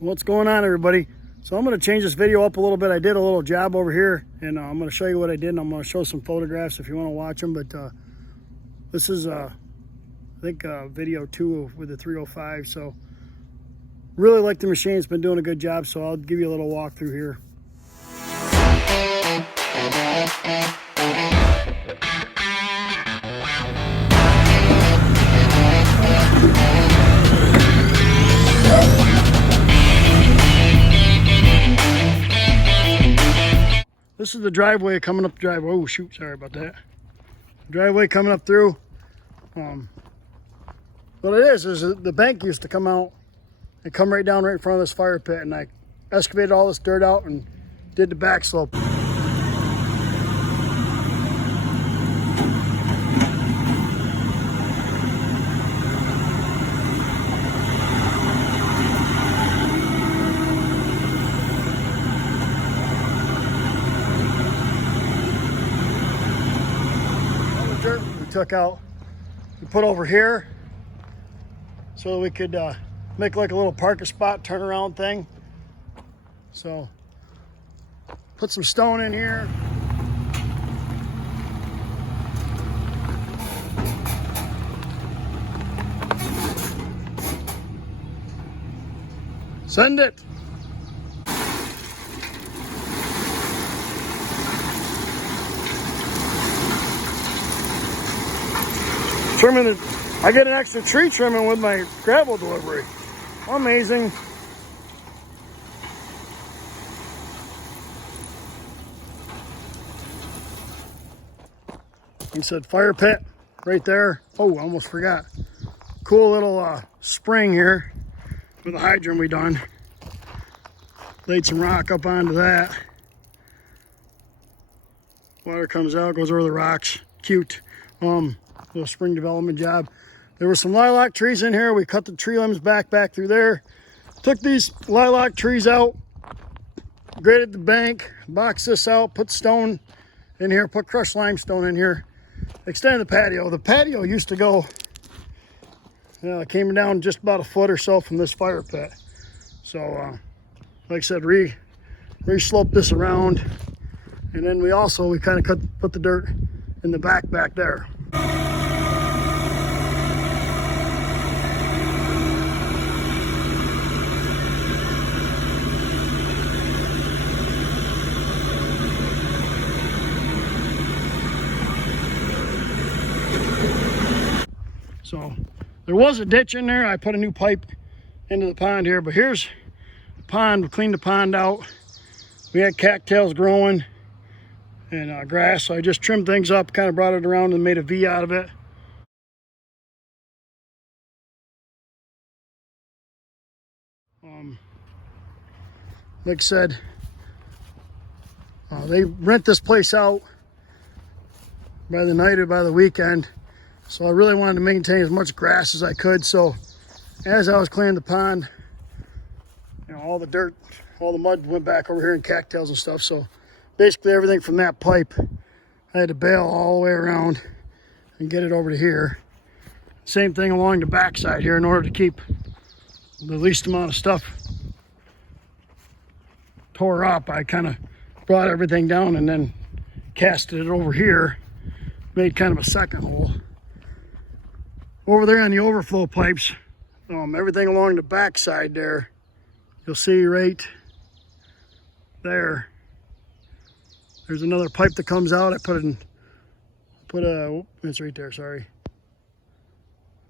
What's going on, everybody? So I'm going to change this video up a little bit. I did a little job over here, and I'm going to show you what I did, and I'm going to show some photographs if you want to watch them. But this is I think video 2 with the 305. So really like the machine. It's been doing a good job, so I'll give you a little walkthrough here. This is the driveway coming up the driveway. Oh shoot, sorry about that. Driveway coming up through. What it is the bank used to come out and come right down right in front of this fire pit, and I excavated all this dirt out and did the back slope. Dirt we took out, we put over here so we could make like a little parking spot, turnaround thing. So put some stone in here. Send it. Trimming it. I get an extra tree trimming with my gravel delivery. Amazing. He said fire pit right there. Oh, I almost forgot. Cool little spring here with a hydrant we done. Laid some rock up onto that. Water comes out, goes over the rocks. Cute. Little spring development job. There were some lilac trees in here. We cut the tree limbs back through there. Took these lilac trees out, graded the bank, boxed this out, put stone in here, put crushed limestone in here, extended the patio. The patio used to go, it came down just about a foot or so from this fire pit. So, like I said, re-sloped this around. And then we kind of put the dirt in the back there. So there was a ditch in there. I put a new pipe into the pond here, but here's the pond. We cleaned the pond out. We had cattails growing and grass, so I just trimmed things up, kind of brought it around and made a V out of it. Like I said, they rent this place out by the night or by the weekend. So I really wanted to maintain as much grass as I could. So as I was cleaning the pond, all the dirt, all the mud went back over here in cattails and stuff. So basically everything from that pipe, I had to bail all the way around and get it over to here. Same thing along the backside here in order to keep the least amount of stuff tore up. I kind of brought everything down and then casted it over here, made kind of a second hole. Over there on the overflow pipes, everything along the backside there, you'll see right there. There's another pipe that comes out. I it's right there, sorry.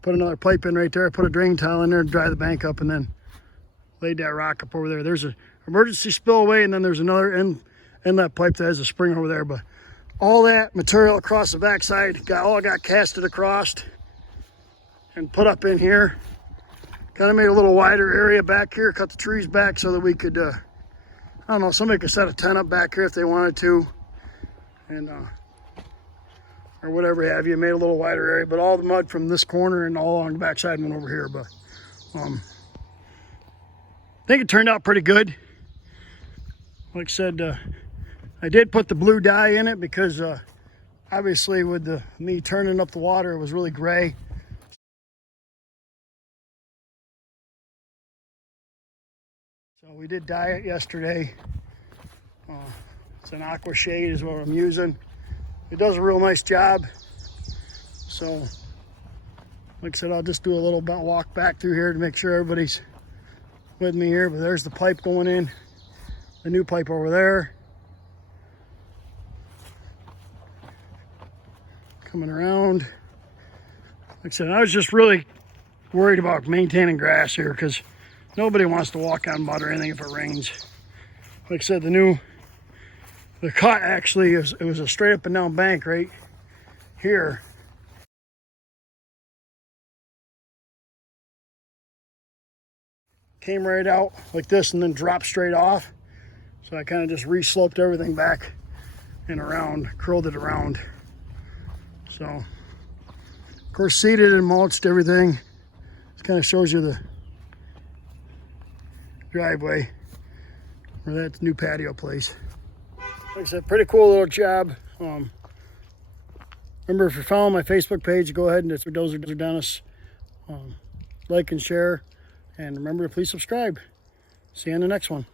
Put another pipe in right there. I put a drain tile in there to dry the bank up and then laid that rock up over there. There's an emergency spillway, and then there's another inlet pipe that has a spring over there. But all that material across the backside got casted across and put up in here. Kind of made a little wider area back here, cut the trees back so that we could, I don't know, somebody could set a tent up back here if they wanted to, and or whatever have you. Made a little wider area, but all the mud from this corner and all along the backside went over here. But I think it turned out pretty good. Like I said, I did put the blue dye in it because obviously with me turning up the water, it was really gray. So we did dye it yesterday. It's an aqua shade is what I'm using. It does a real nice job. So, like I said, I'll just do a little walk back through here to make sure everybody's with me here. But there's the pipe going in, the new pipe over there. Coming around. Like I said, I was just really worried about maintaining grass here because nobody wants to walk on mud or anything if it rains. Like I said, the cut actually it was a straight up and down bank right here. Came right out like this and then dropped straight off. So I kind of just re-sloped everything back and around, curled it around. So, of course, seeded and mulched everything. This kind of shows you the driveway where that new patio place. Like I said, pretty cool little job. Remember, if you're following my Facebook page, go ahead and it's Dozer Dennis. Like and share. And remember to please subscribe. See you in the next one.